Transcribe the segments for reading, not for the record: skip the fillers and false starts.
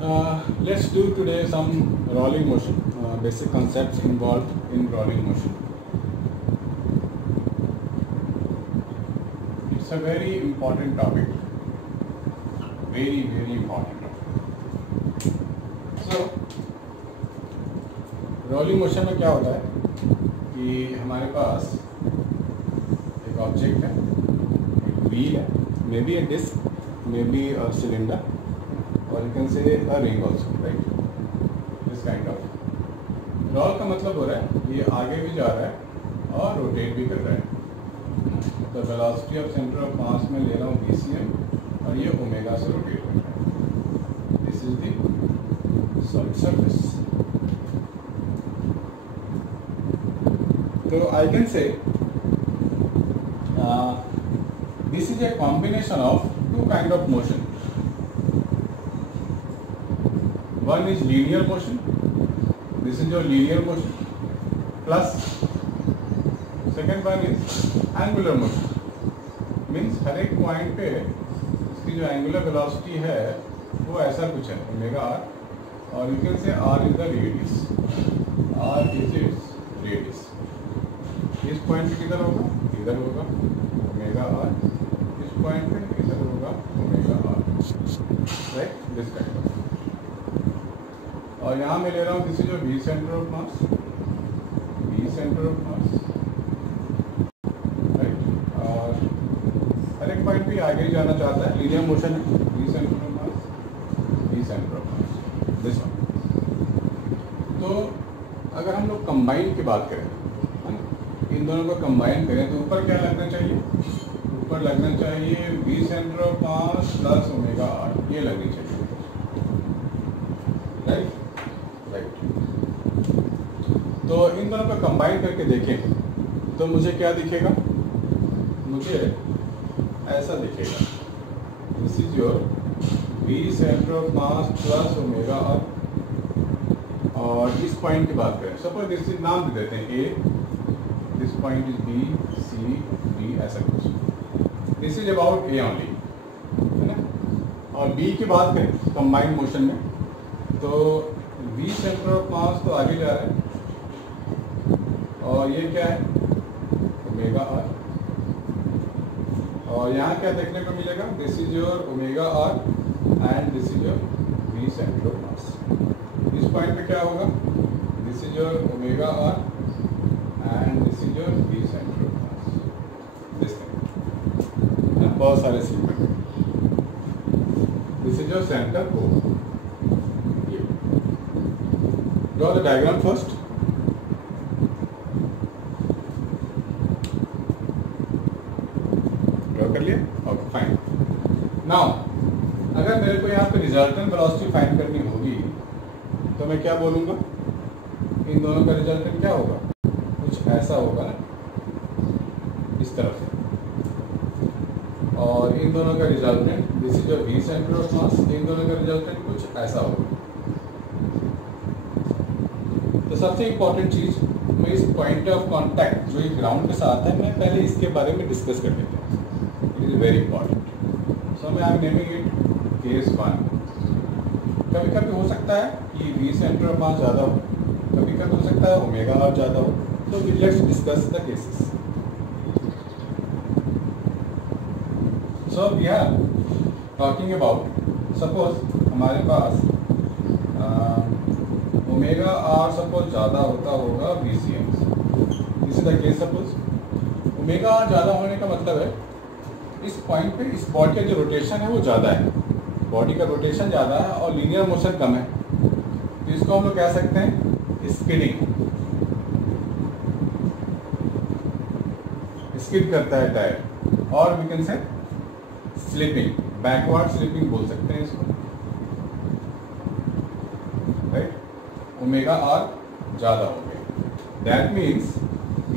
Let's do today some rolling motion, basic concepts involved in rolling motion. It's a very important topic, very important topic. So rolling motion में क्या होता है कि हमारे पास एक object है, एक व्हील है, may be a disc, may be a cylinder, or you can say a ring also, right? This kind of roll का मतलब हो रहा है ये आगे भी जा रहा है और रोटेट भी कर रहा है। तो वेलोसिटी ऑफ सेंटर ऑफ मास में ले रहा हूँ VCM और ये ओमेगा से रोटेट कर रहा है। This is the solid surface. तो I can say this is a combination of two kind of motion. One is linear motion. This is your linear motion. Plus second one is angular motion. Means हर एक point पे इसकी जो angular velocity है वो ऐसा कुछ है omega r, और you can say r is the radius. R is its radius. इस पॉइंट पे किधर होगा? इधर होगा ओमेगा आर. इस पॉइंट पे इधर होगा omega r. Right, this kind of. और यहाँ मैं ले रहा हूँ this is your we centre of mass. V centre of mass, right. और हर एक पॉइंट भी आगे ही जाना चाहता है. लीनियर मोशन है. V centre of mass, v centre of mass, this one. तो अगर हम लोग कंबाइन की बात करें, है ना, इन दोनों को कंबाइन करें तो ऊपर क्या लगना चाहिए? ऊपर लगना चाहिए v centre of mass plus omega r. ये लगनी चाहिए, राइट. तो इन दोनों को कंबाइन करके देखें तो मुझे क्या दिखेगा? मुझे ऐसा दिखेगा. This is your we centre of mass plus omega r. और इस पॉइंट की बात करें, सपोज दिस इज नाम दे देते हैं A. This point is B, C, D, ऐसा कुछ. This is about A only, है ना. और बी की बात करें कंबाइंड मोशन में तो वी सेंटर ऑफ मास तो आगे जा रहा है और ये क्या है? Omega r. और यहाँ क्या देखने को मिलेगा? This is your omega r and this is your we centre of mass. इस पॉइंट पे क्या होगा? This is your omega r and this is your we centre of mass. This thing बहुत सारे sequence. This is your centre o. Draw the diagram first. Draw कर लिया? Okay, fine. Now, अगर मेरे को यहाँ पे रिजल्टेंट वेलोसिटी फाइंड करनी होगी तो मैं क्या बोलूँगा? इन दोनों का रिजल्टेंट क्या होगा? कुछ ऐसा होगा ना, इस तरफ. और इन दोनों का resultant this is your we centre of mass. इन दोनों का रिजल्टेंट कुछ ऐसा होगा. तो सबसे इम्पोर्टेंट चीज़ मैं इस पॉइंट ऑफ कांटेक्ट जो ग्राउंड के साथ है, मैं पहले इसके बारे में डिस्कस कर लेता हूँ. It is very important. So मैं I am naming it case 1. कभी कभी हो सकता है कि वी सेंटर ऑफ मास ज़्यादा हो, कभी कभी हो सकता है ओमेगा आर ज़्यादा हो. तो let's discuss the cases. So we are talking about, suppose हमारे पास ओमेगा आर सपोज ज़्यादा होता होगा VCM. This is the case. Suppose omega r ज़्यादा होने का मतलब है इस पॉइंट पे इस बॉडी का जो रोटेशन है वो ज़्यादा है. बॉडी का रोटेशन ज़्यादा है और लीनियर मोशन कम है. तो इसको हम लोग कह सकते हैं स्किडिंग. स्किड करता है टायर. और we can say slipping, backward slipping बोल सकते हैं इसको, राइट. ओमेगा आर ज़्यादा हो गया. दैट मीन्स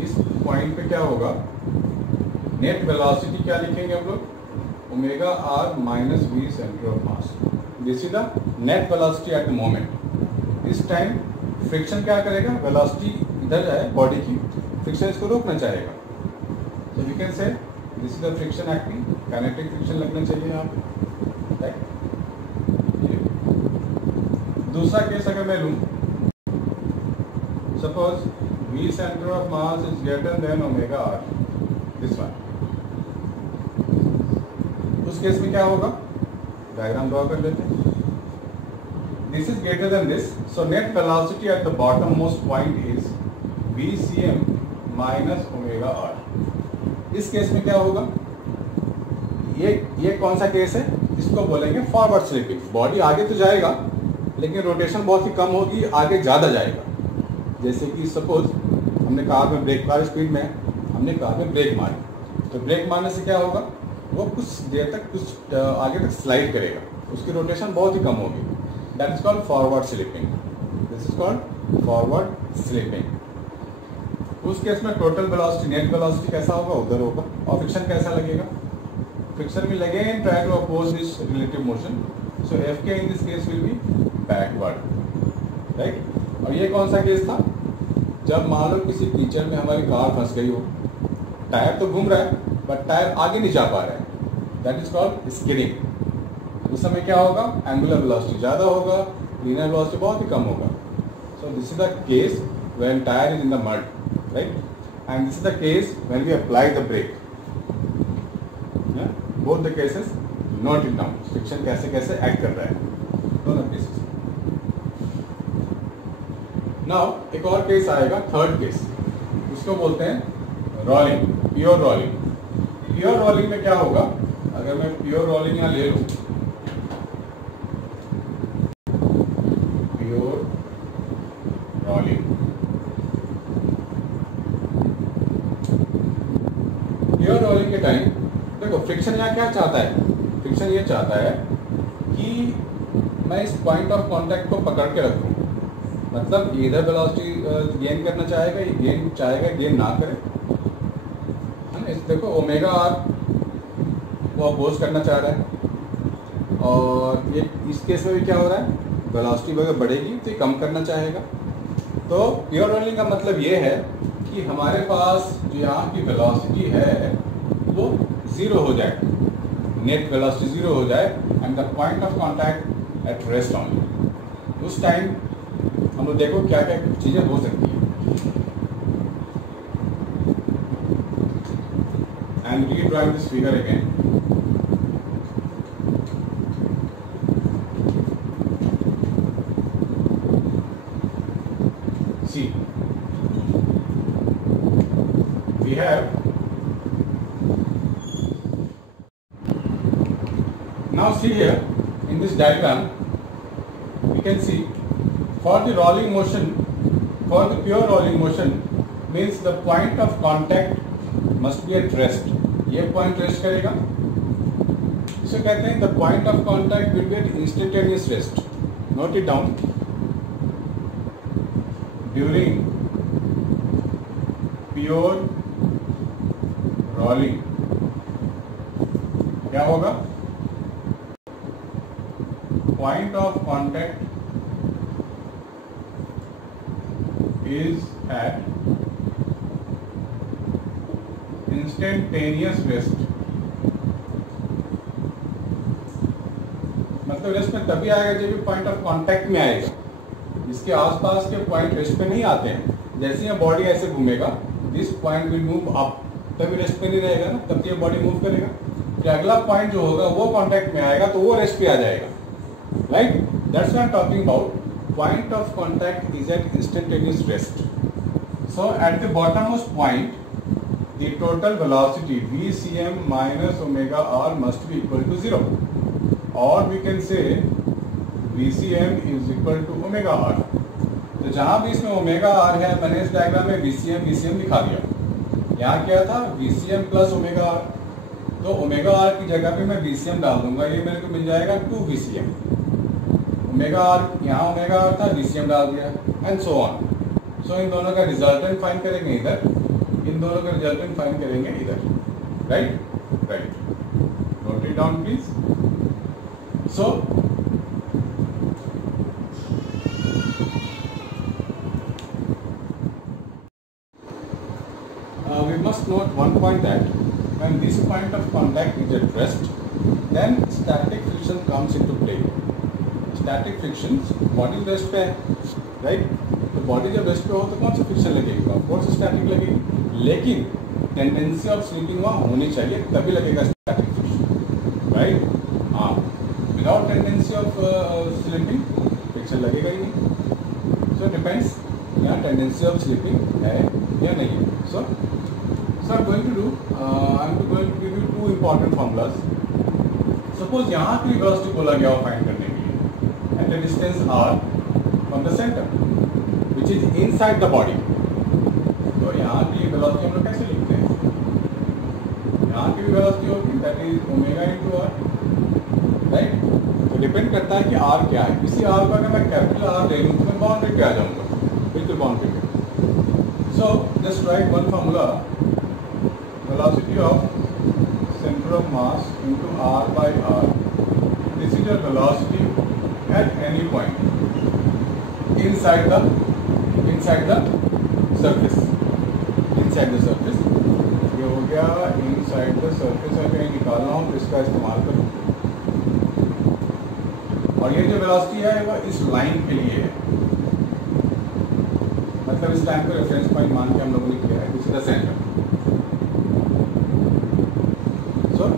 इस पॉइंट पे क्या होगा? नेट वेलोसिटी क्या लिखेंगे हम लोग? Omega r minus v centre of mass. This is the net velocity at the moment. इस टाइम फ्रिक्शन क्या करेगा? वेलोसिटी इधर है बॉडी की, फ्रिक्शन इसको रोकना चाहेगा. So we can say this is the friction acting, kinetic friction लगना चाहिए यहाँ पे, right? दूसरा केस अगर मैं लूँ, suppose V centre of mass is greater than omega r, this one, उस केस में क्या होगा, डायग्राम ड्रॉ कर लेते हैं. This is greater than this, so net velocity at the bottom most point is VCM minus omega r. इस case में क्या होगा, ये कौन सा केस है, इसको बोलेंगे फॉरवर्ड स्लिपिंग. बॉडी आगे तो जाएगा लेकिन रोटेशन बहुत ही कम होगी, आगे ज़्यादा जाएगा. जैसे कि सपोज हमने कार में ब्रेक, कार स्पीड में है, हमने कार में ब्रेक मारी, तो ब्रेक मारने से क्या होगा, वो कुछ देर तक कुछ आगे तक स्लाइड करेगा, उसकी रोटेशन बहुत ही कम होगी. That is called forward slipping. This is called forward slipping. उस केस में टोटल वेलोसिटी, नेट वेलोसिटी कैसा होगा, उधर होगा. और फ्रिक्शन कैसा लगेगा, friction will again try to oppose this relative motion, so Fk in this case will be backward, right? और ये कौन सा केस था, जब मान लो किसी कीचड़ में हमारी कार फंस गई हो, टायर तो घूम रहा है बट टायर आगे नहीं जा पा रहा है, दैट इज कॉल्ड स्किडिंग. उस समय क्या होगा, एंगुलर वेलोसिटी ज़्यादा होगा, लीनियर वेलोसिटी बहुत ही कम होगा. So this is the case when tyre is in the mud, right? And this is the case when we apply the brake. Both the cases note it down, friction कैसे कैसे act कर रहा है, दोनों केसेस. नाउ एक और case आएगा, third case, उसको बोलते हैं rolling, pure rolling. Pure rolling में क्या होगा, अगर मैं प्योर रोलिंग यहाँ ले लूँ, प्योर रोलिंग, प्योर रोलिंग के टाइम देखो फ्रिक्शन यहाँ क्या चाहता है, फ्रिक्शन ये चाहता है कि मैं इस पॉइंट ऑफ कांटेक्ट को पकड़ के रखूँ. मतलब इधर वेलोसिटी गेन करना चाहेगा, ये गेन चाहेगा, गेन ना करे, है ना. इस देखो ओमेगा आर वो अपोज करना चाह रहा है, और ये इस केस में भी क्या हो रहा है, वेलोसिटी वगैरह बढ़ेगी तो ये कम करना चाहेगा. तो प्योर रोलिंग का मतलब ये है कि हमारे पास जो यहाँ की वेलोसिटी है वो जीरो हो जाए, नेट वेलोसिटी जीरो हो जाए, and the point of contact at rest only. उस टाइम हम लोग देखो क्या क्या चीजें हो सकती है. And we drive this figure again. See we have now see here in this diagram we can see for the rolling motion, for the pure rolling motion means the point of contact must be at rest. ये point rest करेगा, इसे कहते हैं the point of contact will be at instantaneous rest. Note it down. During pure rolling क्या होगा, point of contact is at instantaneous rest. मतलब rest में तभी आएगा जब पॉइंट ऑफ कांटेक्ट में आएगा, इसके आसपास के पॉइंट रेस्ट पे नहीं आते हैं. जैसे ये बॉडी ऐसे घूमेगा, this point will move up, तभी रेस्ट पे नहीं रहेगा ना, तब ये बॉडी मूव करेगा. फिर अगला पॉइंट जो होगा वो कांटेक्ट में आएगा तो वो रेस्ट पे आ जाएगा, right? That's what I'm talking about. Point of contact is at instantaneous rest. So at the bottommost point, the total velocity VCM minus omega r must be equal to 0. Or we can say VCM is equal to omega r. तो जहाँ भी इसमें omega are है, मैंने इस diagram में VCM दिखा दिया. यहाँ क्या था, VCM प्लस ओमेगा आर. तो ओमेगा आर की जगह पे मैं VCM डाल दूंगा, ये मेरे को मिल जाएगा 2 VCM. ओमेगा आर, यहाँ ओमेगा आर था, VCM डाल दिया, एंड सो ऑन. सो इन दोनों का रिजल्टेंट फाइंड करेंगे इधर, इन दोनों का रिजल्टेंट फाइंड करेंगे इधर, right? Right. Note it down please. So we must note one point that when this point of contact is at rest, then static friction comes into play. Static friction body rest पे है, right. तो body जब rest पे हो तो कौन सी friction लगेगी, of course static लगेगी, लेकिन टेंडेंसी ऑफ स्लिपिंग वहाँ होनी चाहिए तभी लगेगा स्टैटिक फ्रिक्शन, राइट। हाँ, without tendency of slipping friction लगेगा ही नहीं। सो डिपेंड्स यहाँ टेंडेंसी ऑफ स्लिपिंग है या नहीं है। So I am going to give you two important formulas. Suppose यहाँ की वेलोसिटी बोला गया हो फाइंड करने के लिए at the distance r from the centre which is inside the body. तो यहाँ की वेलोसिटी हम लोग कैसे लिखते हैं, यहाँ की भी वेलोसिटी होगी that is omega into r, right. तो डिपेंड करता है कि r क्या है। इसी r को अगर मैं कैपिटल R ले लूँ तो मैं बाउंड्री पे आ जाऊँगा, बिल्कुल बाउंड्री पे। So just right one formula, velocity of center of mass into r by r. This is your velocity at any point inside the surface. Inside the surface. ये हो गया inside the surface। अगर कहीं निकालना हो तो इसका इस्तेमाल करो। और ये जो velocity है वो इस लाइन के लिए है, मतलब इस लाइन को रेफरेंस पॉइंट मान के हम लोगों ने किया है, this is the centre.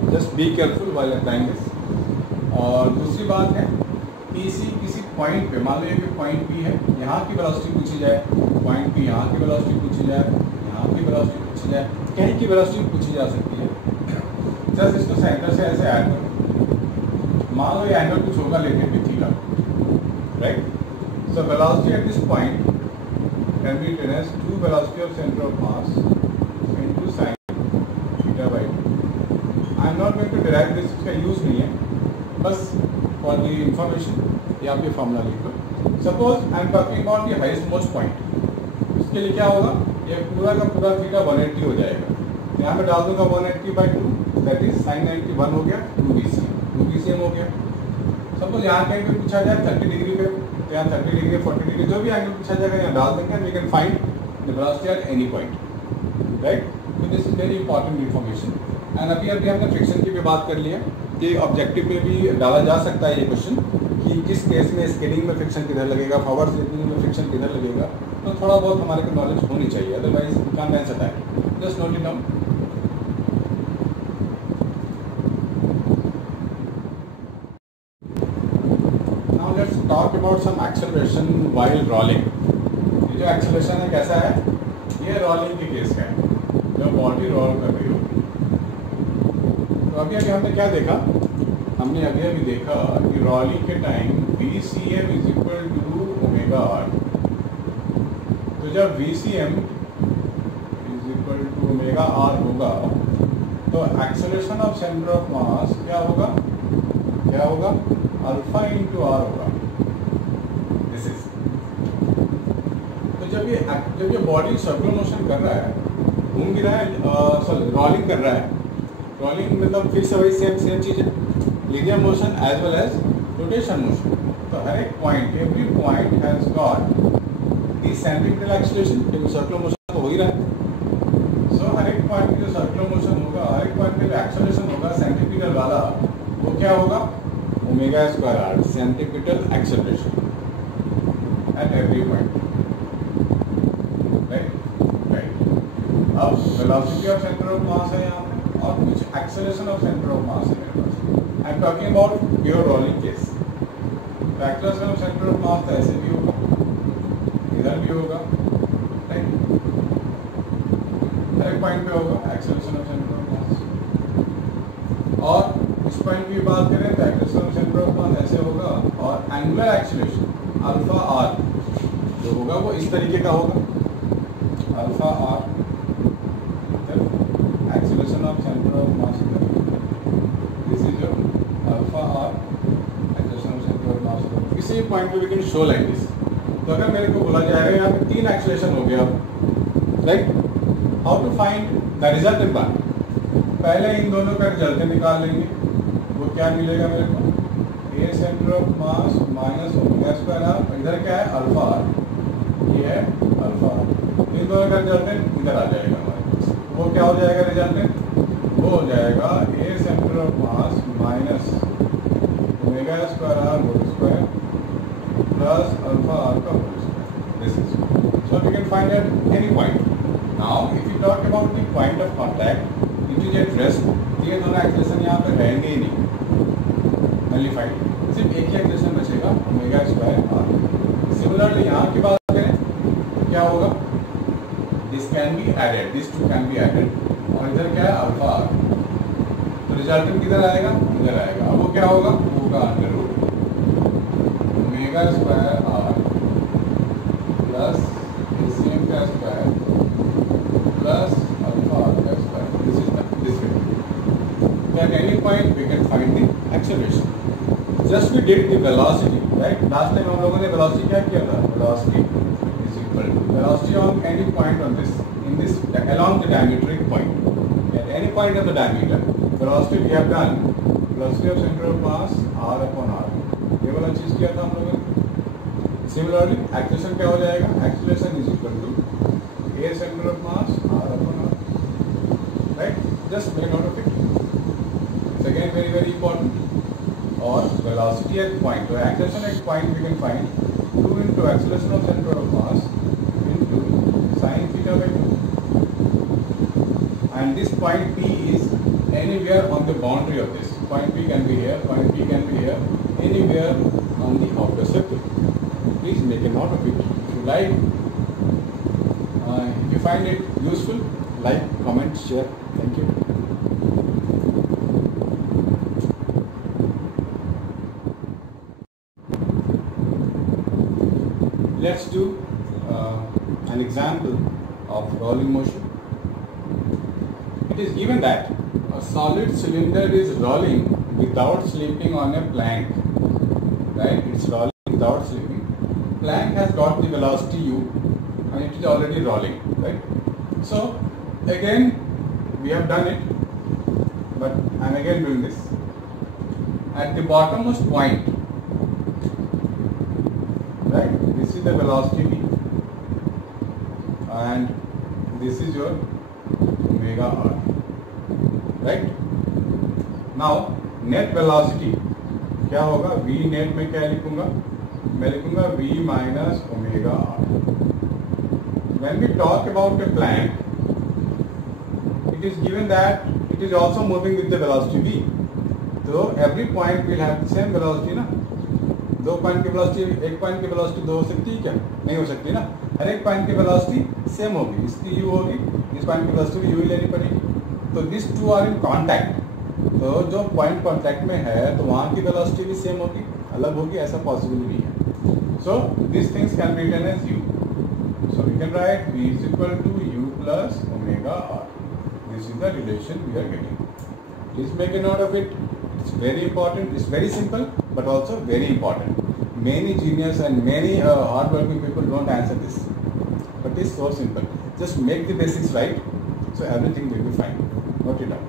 Just be careful while applying this. और दूसरी बात है किसी पॉइंट पे, मान लो कि पॉइंट पी है, यहाँ की वेलोसिटी पूछी जाए, पॉइंट पी यहाँ की वेलोसिटी पूछी जाए, यहाँ की वेलोसिटी पूछी जाए, कहीं की वेलोसिटी पूछी जा सकती है। जस्ट इसको सेंटर से ऐसे ऐड करो, मान लो ये एंगल कुछ होगा लेके भी theta, right. So velocity at this point can be written as 2 velocity of centre of mass into sin theta by 2। I am not going to derive this, इसका यूज नहीं है, बस फॉर द इंफॉर्मेशन ये आप ये formula लिख लो। Suppose I am talking about the highest most point, इसके लिए क्या होगा, ये पूरा का पूरा थीटा 180 हो जाएगा। यहाँ पे डाल दूंगा 180/2, दैट इज sin 91 हो गया 2 BCM हो गया। सपोज यहाँ कहीं पे पूछा जाए 30 डिग्री पे, तो यहाँ 30 डिग्री 40 डिग्री जो भी एंगल पूछा जाएगा यहाँ डाल देंगे, we can find the velocity at any point, right. तो this is very important information. And अभी हमने फ्रिक्शन की भी बात कर लिया कि ऑब्जेक्टिव में भी डाला जा सकता है ये क्वेश्चन कि किस केस में स्केलिंग में फ्रिक्शन किधर लगेगा, फॉरवर्ड स्लिपिंग में फ्रिक्शन किधर लगेगा। तो थोड़ा बहुत हमारे को नॉलेज होनी चाहिए, otherwise we can't answer that. Just note it down. Now let's talk about some acceleration while rolling. ये जो एक्सेलरेशन है कैसा है, ये रोलिंग के केस का है, जब बॉडी रोल कर रही हो। तो अभी हमने क्या देखा, हमने अभी देखा कि रोलिंग के time VCM is equal to omega r। तो जब VCM is equal to omega r होगा तो acceleration of centre of mass क्या होगा अल्फा इंटू r होगा। दिस इज, तो जब ये बॉडी सर्कुलर मोशन कर रहा है, घूम भी रहा है, सॉरी रोलिंग कर रहा है, रोलिंग मतलब फिर से वही सेम चीज़ है, linear motion as well as rotation motion. तो हर एक point, every point has got the centripetal acceleration, क्योंकि सर्कुलर मोशन तो हो ही रहा है। सो हर एक पॉइंट पे जो सर्कुलर मोशन होगा, हर एक पॉइंट पे जो एक्सेलरेशन होगा सेंट्रिपिटल वाला, वो क्या होगा, omega square r, centripetal acceleration at every point, right. अब velocity of centre of mass है यहाँ पे, और कुछ acceleration of centre of mass है मेरे पास। I am talking about pure rolling case. Acceleration of centre of mass तो ऐसे भी होगा, इधर भी होगा, राइट, हर एक पॉइंट पे होगा एक्सेलरेशन ऑफ सेंटर ऑफ मास। और इस पॉइंट की बात करें तो एक्सेलरेशन ऑफ सेंटर ऑफ मास ऐसे होगा, और एंगुलर एक्सेलरेशन अल्फा आर जो होगा वो इस तरीके का होगा, alpha r acceleration of centre of mass, this is your alpha r acceleration of centre of mass. किसी पॉइंट पे we can show like this. तो अगर मेरे को बोला जाएगा यहाँ पे 3 एक्सेलरेशन हो गया, right, how to find the resultant one. पहले इन दोनों का रिजल्टेंट निकाल लेंगे, वो क्या मिलेगा मेरे को, a centre of mass minus omega square r, इधर क्या है अल्फा आर, ये है अल्फा आर। इन दोनों का रिजल्टेंट इधर आ जाएगा हमारे पास, वो क्या हो जाएगा रिजल्टेंट, वो हो जाएगा a centre of mass minus omega square r whole square plus alpha r का whole square. This is so we can find at any point. Now if you talk about the point of contact, it is at rest. ये दोनों acceleration यहाँ पे रहेंगे ही नहीं, nullified. सिर्फ एक ही एक्सेलेरेशन बचेगा ओमेगा स्क्वायर आर. सिमिलरली यहाँ की बात करें क्या होगा, this can be added, this too can be added, और इधर क्या है अल्फा आर. तो रिजल्टेंट किधर आएगा, इधर आएगा. अब वो क्या होगा, होगा under root omega square r plus ACM का स्क्वायर प्लस अल्फा आर का square. This is this way. At any point we can find the acceleration. Just we did the velocity, right? Last time हम लोगों ने velocity क्या किया था? Velocity is equal to velocity on any point on this, in this along the diametric point. At any point of the diameter, velocity we have done. Velocity of center of mass r upon r. ये वाला चीज किया था हम लोगों ने. Similarly, acceleration क्या हो जाएगा? Acceleration is equal to a center of mass r upon r. Right? Just make note of it. Again very important. Or velocity at point, so acceleration at point we can find 2 into acceleration of center of mass into sin theta by 2, and this point P is anywhere on the boundary of this. Point P can be here, point P can be here, anywhere on the outer circle. Please make a note of it. If you like, if you find it useful, like, comment, share. Thank you. Let's do an example of rolling motion. It is given that a solid cylinder is rolling without slipping on a plank. Right? It's rolling without slipping. Plank has got the velocity u and it is already rolling. Right? So again we have done it, but I'm again doing this. At the bottommost point, right? This is the velocity v, and this is your omega r. Right? Now net velocity क्या होगा, v net में क्या लिखूंगा, मैं लिखूंगा v minus omega r. When we talk about a plank, it is given that it is also moving with the velocity v. So every point will have the same velocity ना. दो point की velocity, एक point की velocity दो हो सकती है क्या, नहीं हो सकती ना. हर एक पॉइंट की वेलोसिटी सेम होगी, इसकी यू होगी, इस पॉइंट की वेलोसिटी भी यू ही लेनी पड़ेगी. तो this two are in contact. तो जो पॉइंट कांटेक्ट में है तो वहाँ की वेलोसिटी भी सेम होगी, अलग होगी, ऐसा पॉसिबल नहीं है. So this things can be written as u. So we can write v is equal to u plus omega r. This is the relation we are getting. Please make a note of it. It's very important. It's very simple, but also very important. Many genius and many hard-working people don't answer this, but it's so simple. Just make the basics right, so everything will be fine. Note it down.